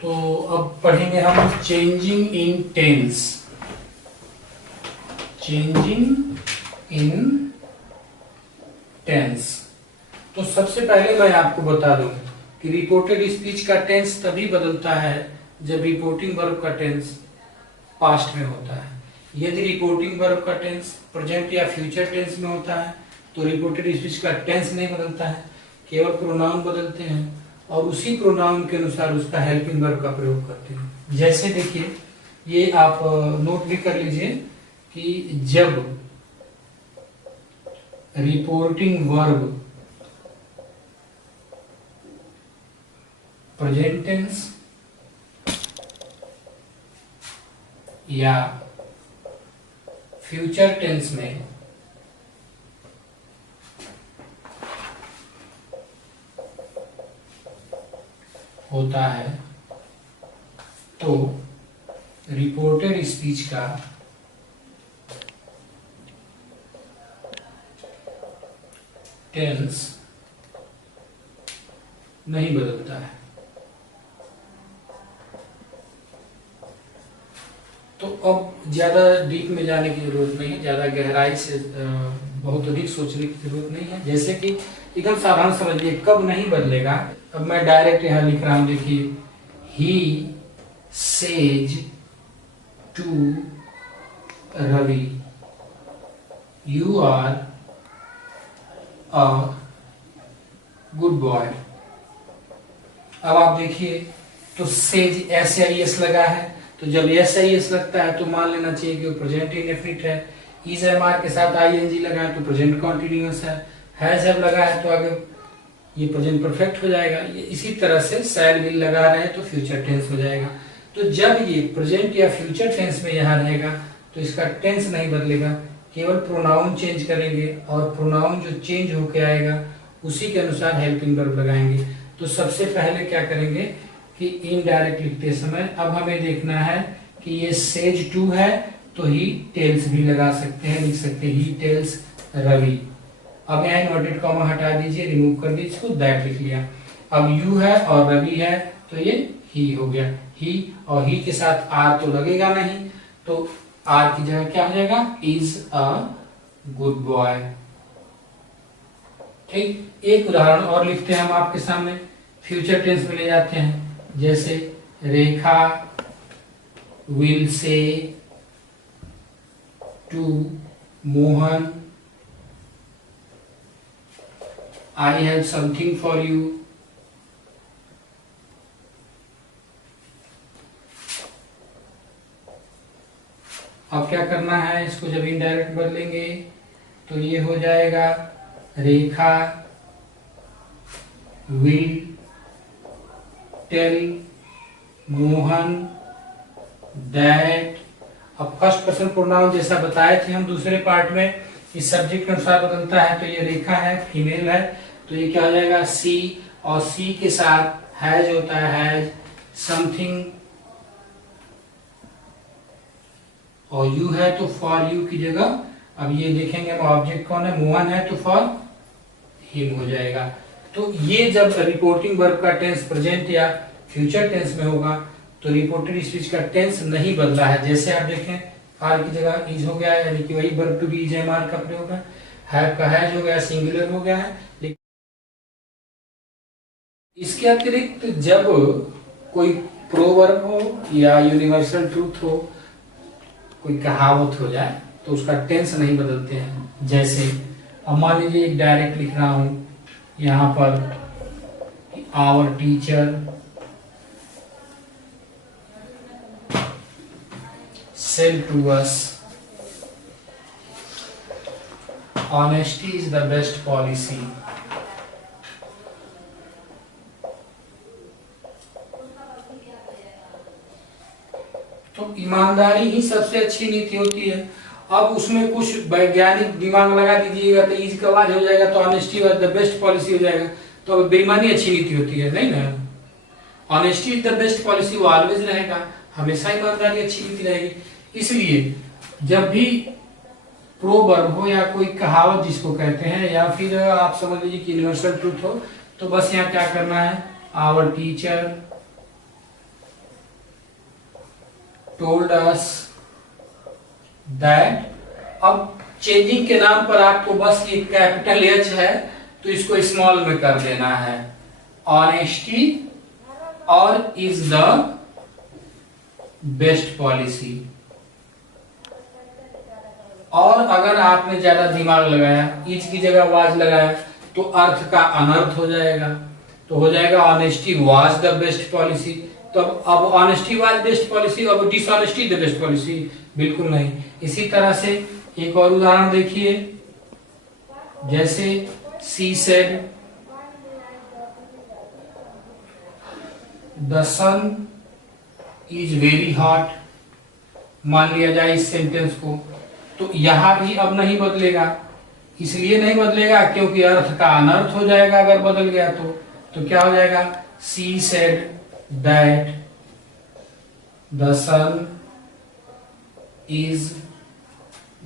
तो अब पढ़ेंगे हम changing in tense. Changing in tense. तो सबसे पहले मैं आपको बता दूं कि रिपोर्टेड स्पीच का टेंस तभी बदलता है जब रिपोर्टिंग वर्ब का टेंस पास्ट में होता है। यदि रिपोर्टिंग वर्ब का टेंस प्रेजेंट या फ्यूचर टेंस में होता है तो रिपोर्टेड स्पीच का टेंस नहीं बदलता है, केवल प्रोनाउन बदलते हैं और उसी प्रोनाउन के अनुसार उसका हेल्पिंग वर्ब का प्रयोग करते हैं। जैसे देखिए, ये आप नोट भी कर लीजिए कि जब रिपोर्टिंग वर्ब प्रेजेंट टेंस या फ्यूचर टेंस में होता है तो रिपोर्टेड स्पीच का टेंस नहीं बदलता है। तो अब ज्यादा डीप में जाने की जरूरत नहीं है, ज्यादा गहराई से बहुत अधिक सोचने की जरूरत नहीं है। जैसे कि एकदम साधारण समझिए कब नहीं बदलेगा। अब मैं डायरेक्ट यहां लिख रहा हूं, देखिए, he says to Ravi you are a good boy. अब आप देखिए तो सेज SIS लगा है, तो जब SIS लगता है तो मान लेना चाहिए कि वो प्रेजेंट इंडेफिनिट है। इज MR के साथ ING लगा है तो प्रेजेंट कॉन्टिन्यूअस है। हैज हैव लगा है तो आगे ये प्रेजेंट परफेक्ट हो जाएगा। ये इसी तरह से शैल विल लगा रहे हैं तो फ्यूचर टेंस हो जाएगा। तो जब ये प्रेजेंट या फ्यूचर टेंस में यहाँ रहेगा तो इसका टेंस नहीं बदलेगा, केवल प्रोनाउन चेंज करेंगे और प्रोनाउन जो चेंज होके आएगा उसी के अनुसार हेल्पिंग वर्ब लगाएंगे। तो सबसे पहले क्या करेंगे कि इनडायरेक्ट लिखते समय अब हमें देखना है कि ये सेज टू है तो ही टेल्स भी लगा सकते हैं, लिख सकते हैं ही टेल्स रवि। अब यहाँ इन्वर्टेड कॉमा हटा दीजिए, रिमूव कर दीजिए इसको, दैट लिख लिया। अब यू है और रवि है तो ये ही हो गया। ही और ही के साथ आर तो लगेगा नहीं, तो आर की जगह क्या हो जाएगा, इज अ गुड बॉय। ठीक, एक उदाहरण और लिखते हैं हम आपके सामने, फ्यूचर टेंस में ले जाते हैं। जैसे Rekha will say to Mohan I have something for you. अब क्या करना है, इसको जब इनडायरेक्ट बदलेंगे तो ये हो जाएगा रेखा विल टेल मोहन दैट। अब फर्स्ट पर्सन प्रोनाउन जैसा बताए थे हम दूसरे पार्ट में, इस सब्जेक्ट के अनुसार बदलता है। तो ये रेखा है, फीमेल है, तो ये क्या हो जाएगा सी, और सी के साथ हैज होता है, हैज समथिंग, और यू है तो फॉर यू की जगह अब ये देखेंगे हम ऑब्जेक्ट कौन है, मोहन है तो फॉर हिम हो जाएगा। तो ये जब रिपोर्टिंग वर्ब का टेंस प्रेजेंट या फ्यूचर टेंस में होगा तो रिपोर्टेड स्पीच का टेंस नहीं बदला है। जैसे आप देखें आर की जगह इज हो गया है, यानी कि वही verb to be is am are का प्रयोग है। हैव का हैज हो गया, सिंगुलर हो गया है। इसके अतिरिक्त जब कोई प्रोवर्ब हो या यूनिवर्सल ट्रूथ हो, कोई कहावत हो जाए तो उसका टेंस नहीं बदलते हैं। जैसे अब मान लीजिए एक डायरेक्ट लिख रहा हूं यहां पर, our teacher said to us honesty is the best policy। तो ईमानदारी ही सबसे अच्छी नीति होती है। अब उसमें कुछ वैज्ञानिक दिमाग लगा दीजिएगा तो इज का आवाज हो जाएगा, तो honesty was the best policy हो जाएगा, तो बेईमानी अच्छी नीति होती है, नहीं ना। Honesty is the best policy वो ऑलवेज रहेगा, हमेशा ईमानदारी अच्छी नीति रहेगी। इसलिए जब भी प्रोवर्ब हो या कोई कहावत जिसको कहते हैं, या फिर आप समझ लीजिए कि यूनिवर्सल ट्रूथ हो, तो बस यहाँ क्या करना है, our teacher told us that, अब चेंजिंग के नाम पर आपको बस ये कैपिटल एच है तो इसको स्मॉल में कर देना है, ऑनेस्टी और इज द बेस्ट पॉलिसी। और अगर आपने ज्यादा दिमाग लगाया, इज की जगह वाज लगाया तो अर्थ का अनर्थ हो जाएगा, तो हो जाएगा honesty was the best policy. तो अब ऑनेस्टी वाज बेस्ट पॉलिसी, अब डिसऑनेस्टी द बेस्ट पॉलिसी, बिल्कुल नहीं। इसी तरह से एक और उदाहरण देखिए, जैसे she said the sun is very hot, मान लिया जाए इस सेंटेंस को, तो यहां भी अब नहीं बदलेगा। इसलिए नहीं बदलेगा क्योंकि अर्थ का अनर्थ हो जाएगा अगर बदल गया तो क्या हो जाएगा, she said that the sun is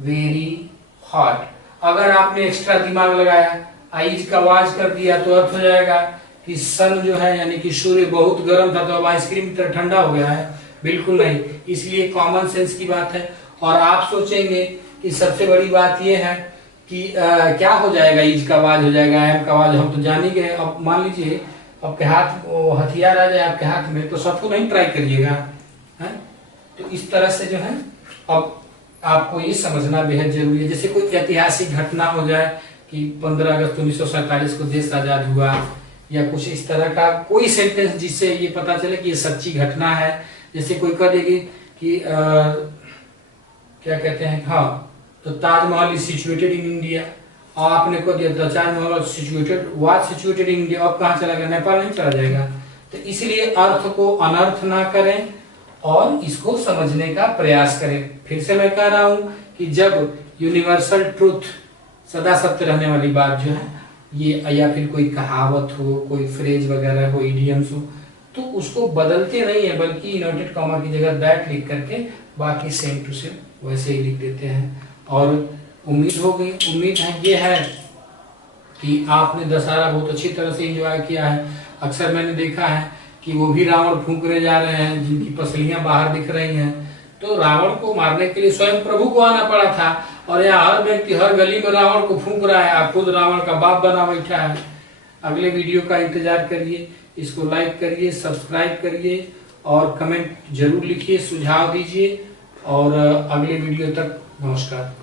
very hot. अगर आपने एक्स्ट्रा दिमाग लगाया, आइज का वाज कर दिया तो अर्थ हो जाएगा कि सन जो है यानी कि सूर्य बहुत गर्म था तो अब आइसक्रीम की तरह ठंडा हो गया है, बिल्कुल नहीं। इसलिए कॉमन सेंस की बात है। और आप सोचेंगे कि सबसे बड़ी बात यह है कि क्या हो जाएगा, इज का वाज हो जाएगा, एम का वाज, हम तो जान ही गए। अब मान लीजिए आपके हाथ हथियार आ जाए आपके हाथ में तो सबको नहीं ट्राई करिएगा, है? तो इस तरह से जो है अब आपको ये समझना बेहद जरूरी है। जैसे कोई ऐतिहासिक घटना हो जाए कि 15 अगस्त 1947 को देश आजाद हुआ, या कुछ इस तरह का कोई सेंटेंस जिससे ये पता चले कि ये सच्ची घटना है। जैसे कोई कह देगी कि क्या कहते हैं, हाँ तो Taj Mahal is situated in India, और आपने को दिया Taj Mahal situated was situated in India, अब कहाँ चला गया, नेपाल नहीं चला जाएगा। तो इसलिए अर्थ को अनर्थ ना करें और इसको समझने का प्रयास करें। फिर से मैं कह रहा हूं कि जब यूनिवर्सल ट्रूथ, सदा सत्य रहने वाली बात जो है ये, या फिर कोई कहावत हो, कोई फ्रेज वगैरह हो, इडियम्स हो, तो उसको बदलते नहीं है, बल्कि इनवर्टेड कॉमा की जगह दैट लिख करके बाकी सेम टू सेम वैसे ही लिख देते हैं। और उम्मीद है ये है कि आपने दशहरा बहुत अच्छी तरह से एंजॉय किया है। अक्सर मैंने देखा है कि वो भी रावण फूंकने जा रहे हैं जिनकी पसलियां बाहर दिख रही हैं, तो रावण को मारने के लिए स्वयं प्रभु को आना पड़ा था, और यहाँ हर व्यक्ति हर गली में रावण को फूंक रहा है, आप खुद रावण का बाप बना बैठा है। अगले वीडियो का इंतजार करिए, इसको लाइक करिए, सब्सक्राइब करिए और कमेंट जरूर लिखिए, सुझाव दीजिए। और अगले वीडियो तक नमस्कार।